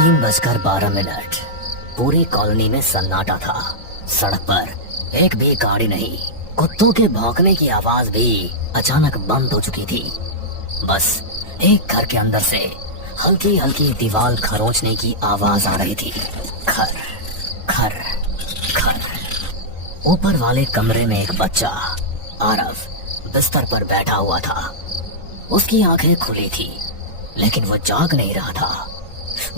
3:12 पूरी कॉलोनी में सन्नाटा था। सड़क पर एक भी गाड़ी नहीं। कुत्तों के भौंकने की आवाज भी अचानक बंद हो चुकी थी। बस एक घर के अंदर से हल्की हल्की दीवार खरोंचने की आवाज आ रही थी। खर खर खर। ऊपर वाले कमरे में एक बच्चा आरव बिस्तर पर बैठा हुआ था। उसकी आंखें खुली थी लेकिन वो जाग नहीं रहा था।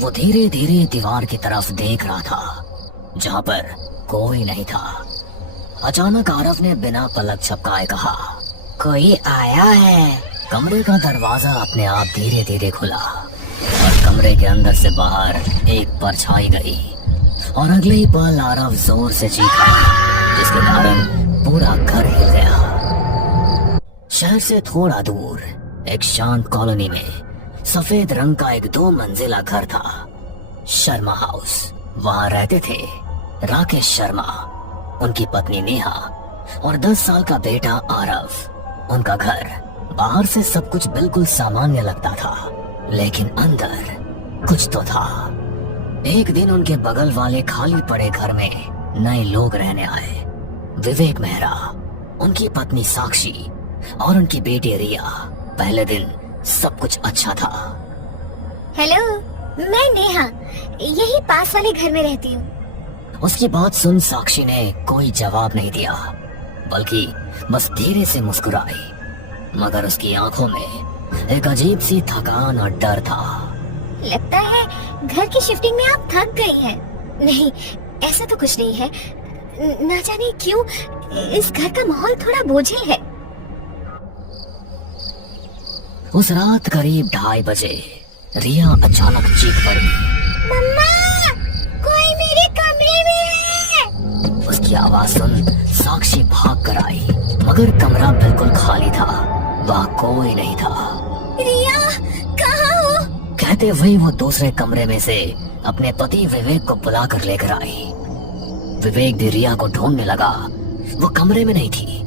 वो धीरे धीरे दीवार की तरफ देख रहा था जहां पर कोई नहीं था। अचानक आरव ने बिना पलक झपकाए कहा, कोई आया है। कमरे का दरवाजा अपने आप धीरे धीरे खुला और कमरे के अंदर से बाहर एक परछाई गई और अगले ही पल आरव जोर से चीखा जिसके कारण पूरा घर हिल गया। शहर से थोड़ा दूर एक शांत कॉलोनी में सफेद रंग का एक 2 मंजिला घर था, शर्मा हाउस। वहां रहते थे राकेश शर्मा, उनकी पत्नी नेहा और 10 साल का बेटा आरव। उनका घर बाहर से सब कुछ बिल्कुल सामान्य लगता था लेकिन अंदर कुछ तो था। एक दिन उनके बगल वाले खाली पड़े घर में नए लोग रहने आए। विवेक मेहरा, उनकी पत्नी साक्षी और उनकी बेटी रिया। पहले दिन सब कुछ अच्छा था। हेलो, मैं नेहा, यही पास वाले घर में रहती हूँ। उसकी बात सुन साक्षी ने कोई जवाब नहीं दिया बल्कि बस धीरे से मुस्कुराई, मगर उसकी आंखों में एक अजीब सी थकान और डर था। लगता है घर की शिफ्टिंग में आप थक गई हैं। नहीं, ऐसा तो कुछ नहीं है। ना जाने क्यों इस घर का माहौल थोड़ा बोझिल है। उस रात करीब 2:30 बजे रिया अचानक चीख पड़ी, मम्मा, कोई मेरे कमरे में है। उसकी आवाज सुन साक्षी भाग कर आई मगर कमरा बिल्कुल खाली था, वहाँ कोई नहीं था। रिया, कहाँ हो? कहते हुए वो दूसरे कमरे में से अपने पति विवेक को बुलाकर लेकर आई। विवेक भी रिया को ढूंढने लगा, वो कमरे में नहीं थी।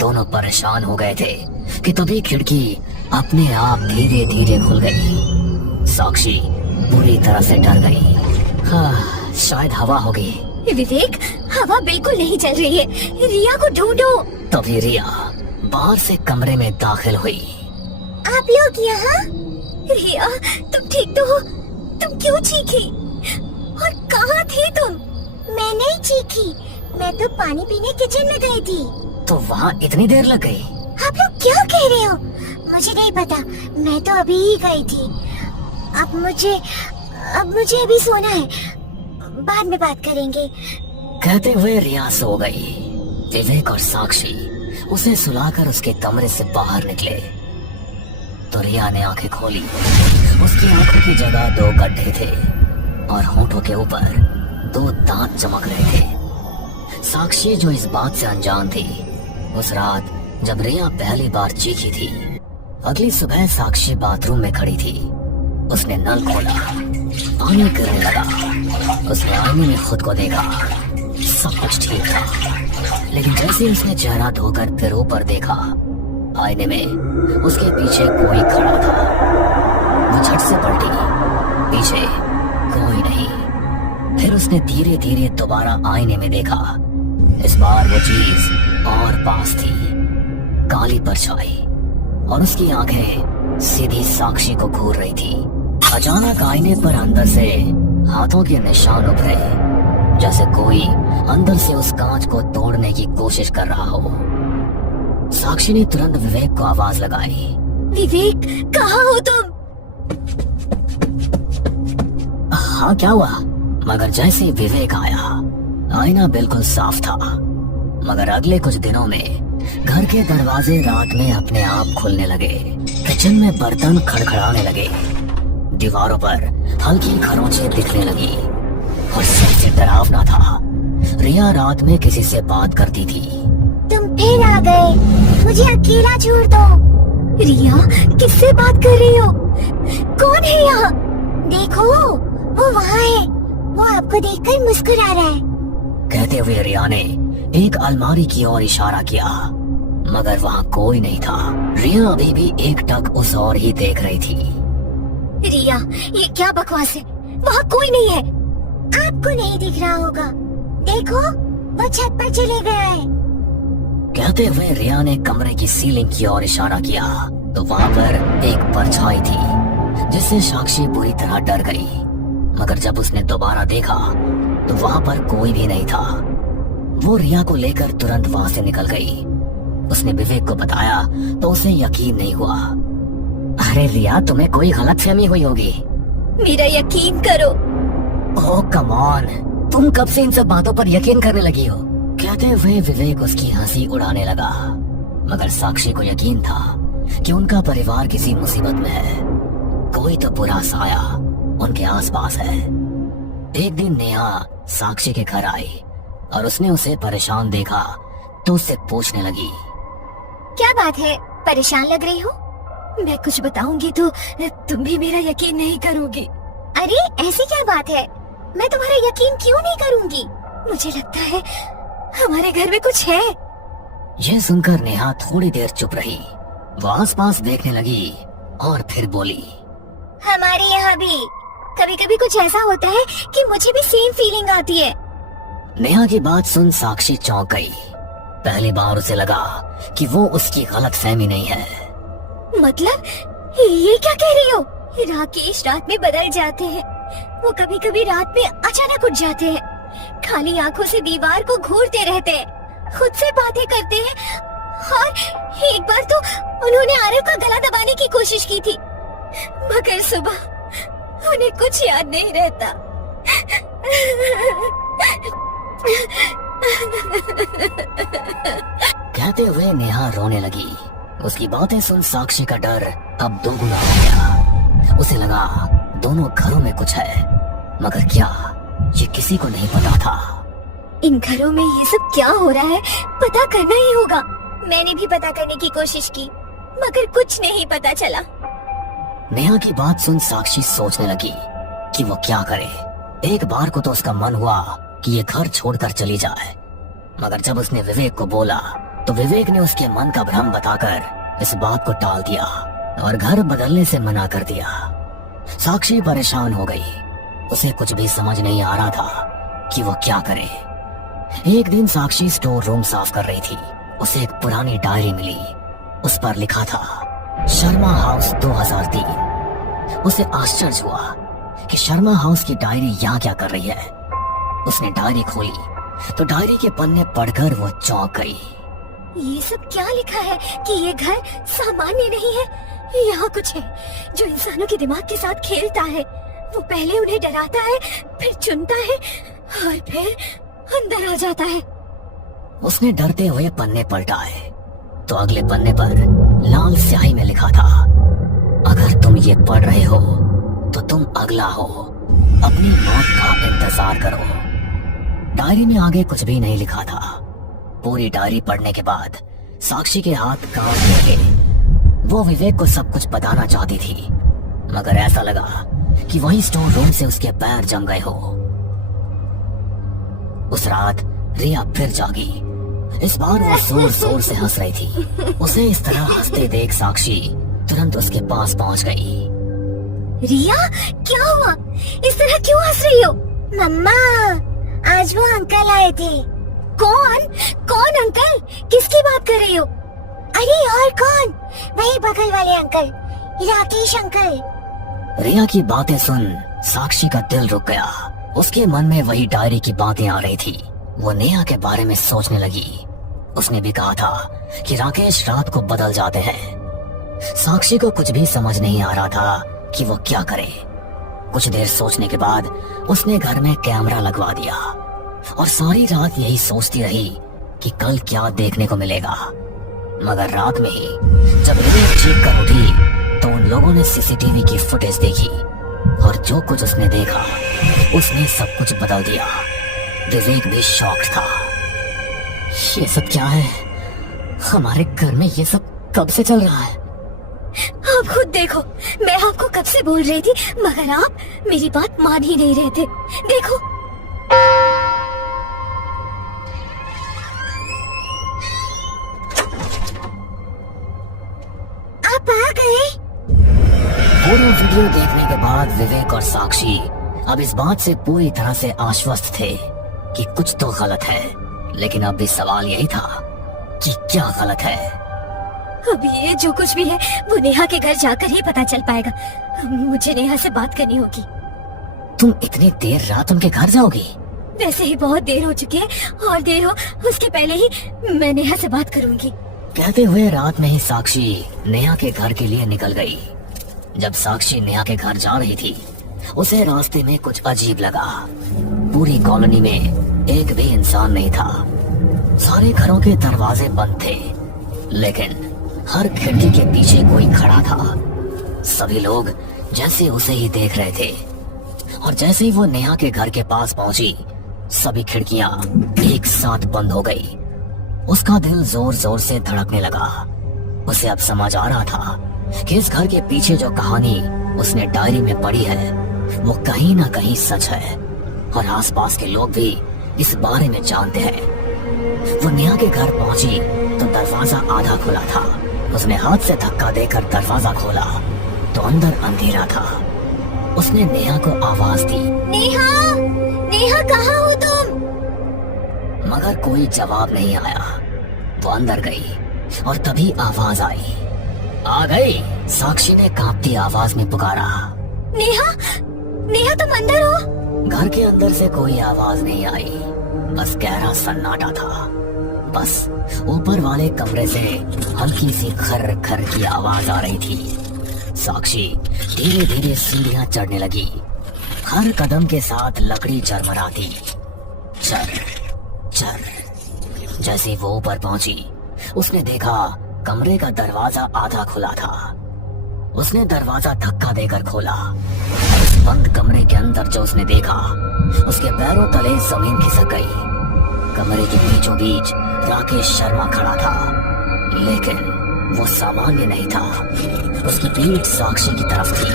दोनों परेशान हो गए थे कि तभी खिड़की अपने आप धीरे धीरे खुल गई। साक्षी पूरी तरह से डर गई। हाँ, शायद हवा होगी। विवेक, हवा बिल्कुल नहीं चल रही है। रिया को ढूंढो। तभी रिया बाहर से कमरे में दाखिल हुई। आप लोग यहाँ? रिया, तुम ठीक तो हो? तुम क्यों चीखी? और कहाँ थे तुम? मैं नहीं चीखी, मैं तो पानी पीने किचन में गई थी। तो वहाँ इतनी देर लग गई? आप लोग क्या कह रहे हो? मुझे नहीं पता, मैं तो अभी ही गई थी। अब मुझे अभी सोना है, बाद में बात करेंगे। कहते हुए रिया सो गई। विवेक और साक्षी उसे सुलाकर उसके कमरे से बाहर निकले तो रिया ने आंखें खोली। उसकी आंखों की जगह 2 गड्ढे थे और होंठों के ऊपर 2 दांत चमक रहे थे। साक्षी जो इस बात से अनजान थी, उस रात जब रिया पहली बार चीखी थी, अगली सुबह साक्षी बाथरूम में खड़ी थी। उसने नल खोला, पानी गिरने लगा। उसने आईने में खुद को देखा, सब कुछ ठीक था। लेकिन जैसे ही उसने चेहरा धोकर फिर ऊपर देखा, आईने में उसके पीछे कोई खड़ा था। वो झट से पलटी, पीछे कोई नहीं। फिर उसने धीरे धीरे दोबारा आईने में देखा। इस बार वो चीज और पास थी, काली परछाई, और उसकी आंखें सीधी साक्षी को घूर रही थी। अचानक आईने पर अंदर से हाथों के निशान उभरे, जैसे कोई अंदर से उस कांच को तोड़ने की कोशिश कर रहा हो। साक्षी ने तुरंत विवेक को आवाज लगाई, विवेक, कहाँ हो तुम? हाँ, क्या हुआ? मगर जैसे ही विवेक आया, आईना बिल्कुल साफ था। मगर अगले कुछ दिनों में घर के दरवाजे रात में अपने आप खुलने लगे। किचन में बर्तन खड़खड़ाने लगे, दीवारों पर हल्की खरोंचें दिखने लगी और सबसे डरावना था, रिया रात में किसी से बात करती थी। तुम फिर आ गए, मुझे अकेला छोड़ दो। रिया, किससे बात कर रही हो? कौन है यहाँ? देखो, वो वहाँ है, वो आपको देखकर मुस्कुरा रहा है। कहते हुए रिया ने एक अलमारी की ओर इशारा किया, मगर वहाँ कोई नहीं था। रिया अभी भी एक टक उस ओर ही देख रही थी। रिया, ये क्या बकवास है? वहाँ कोई नहीं है। आपको नहीं दिख रहा होगा, देखो वो छत पर चले गया है। कहते हुए रिया ने कमरे की सीलिंग की ओर इशारा किया तो वहाँ पर एक परछाई थी जिससे साक्षी बुरी तरह डर गई। मगर जब उसने दोबारा देखा तो वहाँ पर कोई भी नहीं था। वो रिया को लेकर तुरंत वहाँ से निकल गई। उसने विवेक को बताया तो उसे यकीन नहीं हुआ। अरे रिया, तुम्हें कोई गलतफहमी हुई होगी। मेरा यकीन करो। ओह कम ऑन, तुम कब से इन सब बातों पर यकीन करने लगी हो? कहते हुए विवेक उसकी हंसी उड़ाने लगा। मगर साक्षी को यकीन था कि उनका परिवार किसी मुसीबत में है। कोई तो बुरा साया उनके आसपास है। एक दिन नेहा साक्षी के घर आई और उसने उसे परेशान देखा तो उससे पूछने लगी, क्या बात है, परेशान लग रही हो? मैं कुछ बताऊंगी तो तुम भी मेरा यकीन नहीं करोगी। अरे ऐसी क्या बात है, मैं तुम्हारा यकीन क्यों नहीं करूंगी? मुझे लगता है हमारे घर में कुछ है। यह सुनकर नेहा थोड़ी देर चुप रही। वो आसपास देखने लगी और फिर बोली, हमारे यहाँ भी कभी कभी कुछ ऐसा होता है कि मुझे भी सेम फीलिंग आती है। नेहा की बात सुन साक्षी चौंक गई। पहली बार उसे लगा कि वो उसकी गलतफहमी नहीं है। मतलब ये क्या कह रही हो? राकेश रात में बदल जाते हैं। वो कभी कभी रात में अचानक उठ जाते हैं, खाली आंखों से दीवार को घूरते रहते हैं, खुद से बातें करते हैं और एक बार तो उन्होंने आरव का गला दबाने की कोशिश की थी, मगर सुबह उन्हें कुछ याद नहीं रहता। कहते हुए नेहा रोने लगी। उसकी बातें सुन साक्षी का डर अब दोगुना हो गया। उसे लगा दोनों घरों में कुछ है, मगर क्या, ये किसी को नहीं पता था। इन घरों में ये सब क्या हो रहा है पता करना ही होगा। मैंने भी पता करने की कोशिश की मगर कुछ नहीं पता चला। नेहा की बात सुन साक्षी सोचने लगी कि वो क्या करे। एक बार को तो उसका मन हुआ कि ये घर छोड़कर चली जाए, मगर जब उसने विवेक को बोला तो विवेक ने उसके मन का भ्रम बताकर इस बात को टाल दिया और घर बदलने से मना कर दिया। साक्षी परेशान हो गई। उसे कुछ भी समझ नहीं आ रहा था कि वो क्या करे। एक दिन साक्षी स्टोर रूम साफ कर रही थी। उसे एक पुरानी डायरी मिली। उस पर लिखा था शर्मा हाउस 2003। उसे आश्चर्य हुआ कि शर्मा हाउस की डायरी यहाँ क्या कर रही है। उसने डायरी खोली तो डायरी के पन्ने पढ़कर वो चौंक गई। ये सब क्या लिखा है कि ये घर सामान्य नहीं है। यहाँ कुछ है जो इंसानों के दिमाग के साथ खेलता है। वो पहले उन्हें डराता है, फिर चुनता है और फिर अंदर आ जाता है। उसने डरते हुए पन्ने पलटाए तो अगले पन्ने पर लाल स्याही में लिखा था, अगर तुम ये पढ़ रहे हो तो तुम अगला हो, अपनी मौत का इंतजार करो। डायरी में आगे कुछ भी नहीं लिखा था। पूरी डायरी पढ़ने के बाद साक्षी के हाथ कांपने लगे। वो विवेक को सब कुछ बताना चाहती थी, मगर ऐसा लगा कि वही स्टोर रूम से उसके पैर जम गए हो। उस रात रिया फिर जागी। इस बार वो जोर जोर से हंस रही थी। उसे इस तरह हंसते देख साक्षी तुरंत उसके पास पहुंच गई। रिया, क्या हुआ? इस तरह क्यों हंस रही हो? मम्मा, आज वो अंकल आए थे। कौन कौन अंकल? किसकी बात कर रही हो? अरे और कौन? वही बगल वाले अंकल, राकेश अंकल। रिया की बातें सुन साक्षी का दिल रुक गया। उसके मन में वही डायरी की बातें आ रही थी। वो नेहा के बारे में सोचने लगी। उसने भी कहा था कि राकेश रात को बदल जाते हैं। साक्षी को कुछ भी समझ नहीं आ रहा था कि वो क्या करे। कुछ देर सोचने के बाद उसने घर में कैमरा लगवा दिया और सारी रात यही सोचती रही कि कल क्या देखने को मिलेगा। मगर रात में ही जब विवेक चीख कर उठी तो उन लोगों ने सीसीटीवी की फुटेज देखी और जो कुछ उसने देखा उसने सब कुछ बदल दिया। विवेक भी शॉक्ड था। ये सब क्या है? हमारे घर में ये सब कब से चल रहा है? आप खुद देखो, मैं आपको कब से बोल रही थी मगर आप मेरी बात मान ही नहीं रहे थे। देखो, आप आ गए। पूरा वीडियो देखने के बाद विवेक और साक्षी अब इस बात से पूरी तरह से आश्वस्त थे कि कुछ तो गलत है, लेकिन अब भी सवाल यही था कि क्या गलत है। अब ये जो कुछ भी है वो नेहा के घर जाकर ही पता चल पाएगा। मुझे नेहा से बात करनी होगी। तुम इतनी देर रात उनके घर जाओगी? वैसे ही बहुत देर हो चुकी है, और देर हो उसके पहले ही मैं नेहा से बात करूंगी। कहते हुए रात में ही साक्षी नेहा के घर के लिए निकल गई। जब साक्षी नेहा के घर जा रही थी, उसे रास्ते में कुछ अजीब लगा। पूरी कॉलोनी में एक भी इंसान नहीं था। सारे घरों के दरवाजे बंद थे, लेकिन हर खिड़की के पीछे कोई खड़ा था। सभी लोग जैसे उसे ही देख रहे थे, और जैसे ही वो नेहा के घर के पास पहुंची, सभी खिड़कियां एक साथ बंद हो गई। उसका दिल जोर जोर से धड़कने लगा। उसे अब समझ आ रहा था कि इस घर के पीछे जो कहानी उसने डायरी में पढ़ी है वो कहीं ना कहीं सच है, और आसपास के लोग भी इस बारे में जानते हैं। वो नेहा के घर पहुंची तो दरवाजा आधा खुला था। उसने हाथ से धक्का देकर दरवाजा खोला तो अंदर अंधेरा था। उसने नेहा को आवाज दी, नेहा, नेहा कहाँ हो तुम? मगर कोई जवाब नहीं आया। वो अंदर गई और तभी आवाज आई। आ गई, साक्षी ने कांपती आवाज में पुकारा। नेहा, नेहा तुम अंदर हो? घर के अंदर से कोई आवाज नहीं आई, बस गहरा सन्नाटा था। बस ऊपर वाले कमरे से हल्की सी खर खर की आवाज आ रही थी। साक्षी धीरे धीरे सीढ़ियां चढ़ने लगी। हर कदम के साथ लकड़ी चरमराती। चर चर। जैसे वो ऊपर पहुंची, उसने देखा कमरे का दरवाजा आधा खुला था। उसने दरवाजा धक्का देकर खोला। इस बंद कमरे के अंदर जो उसने देखा, उसके पैरों तले जमीन खिसक गई। कमरे के बीचों बीच राकेश शर्मा खड़ा था, लेकिन वो सामान्य नहीं था। उसकी पीठ साक्षी की तरफ थी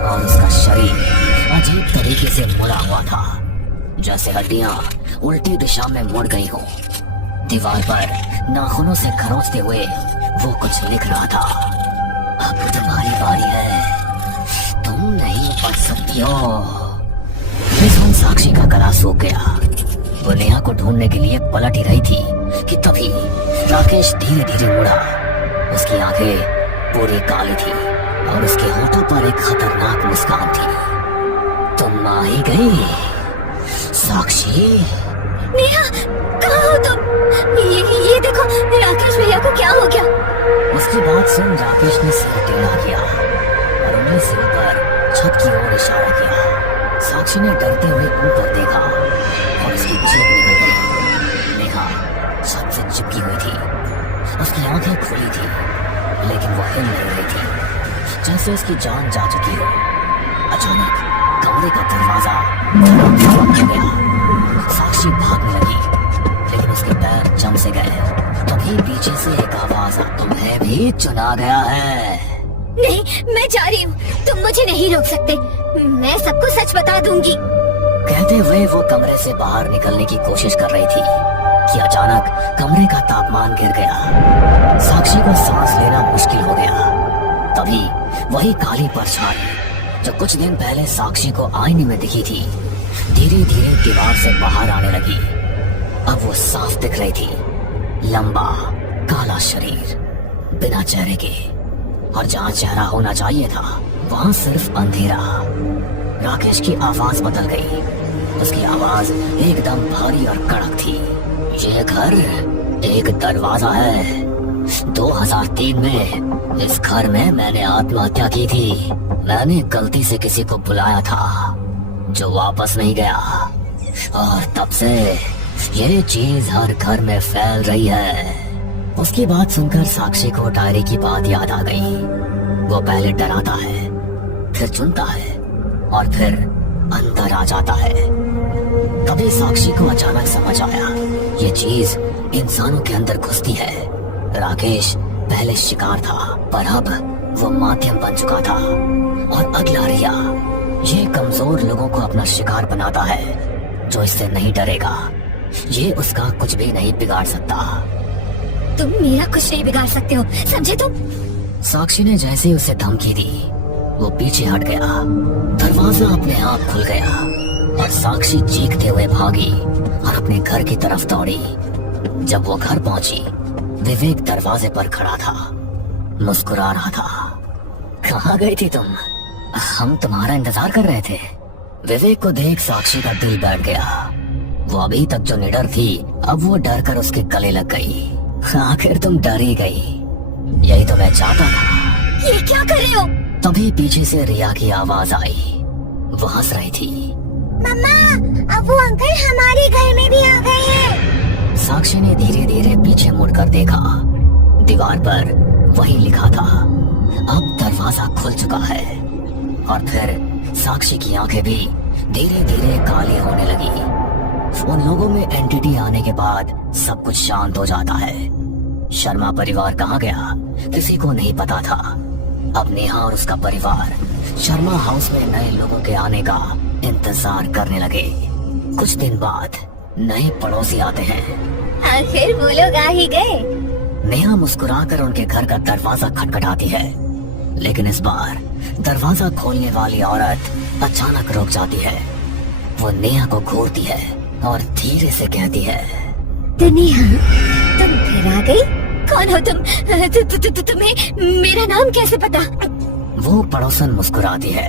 और उसका शरीर अजीब तरीके से मुड़ा हुआ था, जैसे हड्डियां उल्टी दिशा में मुड़ गई हो। दीवार पर नाखूनों से खरोंचते हुए वो कुछ लिख रहा था। अब तुम्हारी बारी है, तुम नहीं बच सकती हो। बेसुध साक्षी का गला सूख गया। वो नेहा को ढूंढने के लिए पलट ही रही थी कि तभी राकेश धीरे धीरे मुड़ा। उसकी आंखें पूरी काली थी और उसके होठों पर एक खतरनाक मुस्कान थी। तुम आ ही गई साक्षी। नेहा, कहाँ हो तुम? ये देखो, राकेश भैया को क्या हो गया? उसकी बात सुन राकेश ने सिर टेढ़ा किया और उंगली से ऊपर छत की ओर इशारा किया। साक्षी ने डरते हुए ऊपर देखा और उसकी जीभ निकल गई। नेहा छत से चिपकी हुई थी। उसकी आंखें खुली थी, लेकिन वो हिल नहीं रही थी, जैसे उसकी जान जा चुकी हो। अचानक कमरे का दरवाजा बंद हो गया। साक्षी भागने लगी, लेकिन उसके पैर जम से गए। तभी पीछे से एक आवाज, तुम्हें भी चुना गया है। नहीं, मैं जा रही हूँ, तुम मुझे नहीं रोक सकते। मैं सबको सच बता दूंगी। कहते हुए वो कमरे से बाहर निकलने की कोशिश कर रही थी कि अचानक कमरे का तापमान गिर गया। साक्षी को सांस लेना मुश्किल हो गया। तभी वही काली परछाई जो कुछ दिन पहले साक्षी को आईने में दिखी थी, धीरे धीरे दीवार से बाहर आने लगी। अब वो साफ दिख रही थी। लंबा काला शरीर, बिना चेहरे के, और जहाँ चेहरा होना चाहिए था वहाँ सिर्फ अंधेरा। राकेश की आवाज बदल गई। उसकी आवाज एकदम भारी और कड़क थी। ये घर एक दरवाजा है। 2003 में इस घर में मैंने आत्महत्या की थी। मैंने गलती से किसी को बुलाया था जो वापस नहीं गया, और तब से ये चीज हर घर में फैल रही है। उसकी बात सुनकर साक्षी को डायरी की बात याद आ गई। वो पहले डराता है, फिर चुनता है, और फिर अंदर आ जाता है। तभी साक्षी को अचानक समझ आया, ये चीज इंसानों के अंदर घुसती है। राकेश पहले शिकार था, पर अब वो माध्यम बन चुका था। और अगला रिया, ये कमजोर लोगों को अपना शिकार बनाता है। जो इससे नहीं डरेगा, ये उसका कुछ भी नहीं बिगाड़ सकता। तुम मेरा कुछ नहीं बिगाड़ सकते हो, समझे तुम? साक्षी ने जैसे उसे धमकी दी, वो पीछे हट गया। दरवाजा अपने आप खुल गया और साक्षी चीखते हुए भागी और अपने घर की तरफ दौड़ी। जब वो घर पहुंची, विवेक दरवाजे पर खड़ा था, मुस्कुरा रहा था। कहाँ गई थी तुम? हम तुम्हारा इंतजार कर रहे थे। विवेक को देख साक्षी का दिल बैठ गया। वो अभी तक जो निडर थी, अब वो डर कर उसके गले लग गई। आखिर तुम डर ही गई, यही तो मैं चाहता था। ये क्या कर रहे हो? तभी पीछे से रिया की आवाज आई। वो हंस रही थी। मम्मा, अब वो अंकल हमारे घर में भी आ गए हैं। साक्षी ने धीरे धीरे पीछे मुड़कर देखा। दीवार पर वही लिखा था, अब दरवाजा खुल चुका है। और फिर साक्षी की आंखें भी धीरे धीरे काली होने लगी। उन लोगों में एंटिटी आने के बाद सब कुछ शांत हो जाता है। शर्मा परिवार कहाँ गया, किसी को नहीं पता था। अब नेहा और उसका परिवार शर्मा हाउस में नए लोगों के आने का इंतजार करने लगे। कुछ दिन बाद नए पड़ोसी आते हैं। आखिर वो लोग आ ही गए। नेहा मुस्कुराकर उनके घर का दरवाजा खटखटाती है, लेकिन इस बार दरवाजा खोलने वाली औरत अचानक रुक जाती है। वो नेहा को घूरती है और धीरे से कहती है, तो नेहा, तुम फिर आ गई? कौन हो तुम? तुम्हें मेरा नाम कैसे पता? वो पड़ोसन मुस्कुराती है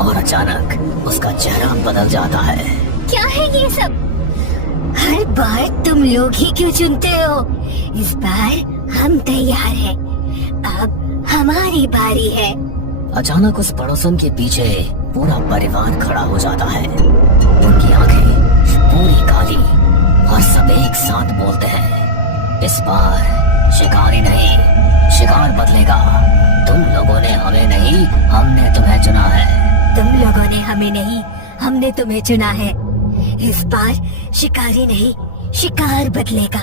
और अचानक उसका चेहरा बदल जाता है। क्या है ये सब? हर बार तुम लोग ही क्यों चुनते हो? इस बार हम तैयार हैं। अब हमारी बारी है। अचानक उस पड़ोसन के पीछे पूरा परिवार खड़ा हो जाता है। उनकी आंखें पूरी काली और सब एक साथ बोलते हैं, इस बार शिकारी नहीं, शिकार बदलेगा। तुम लोगों ने हमें नहीं, हमने तुम्हें चुना है। तुम लोगों ने हमें नहीं, हमने तुम्हें चुना है। इस बार शिकारी नहीं, शिकार बदलेगा।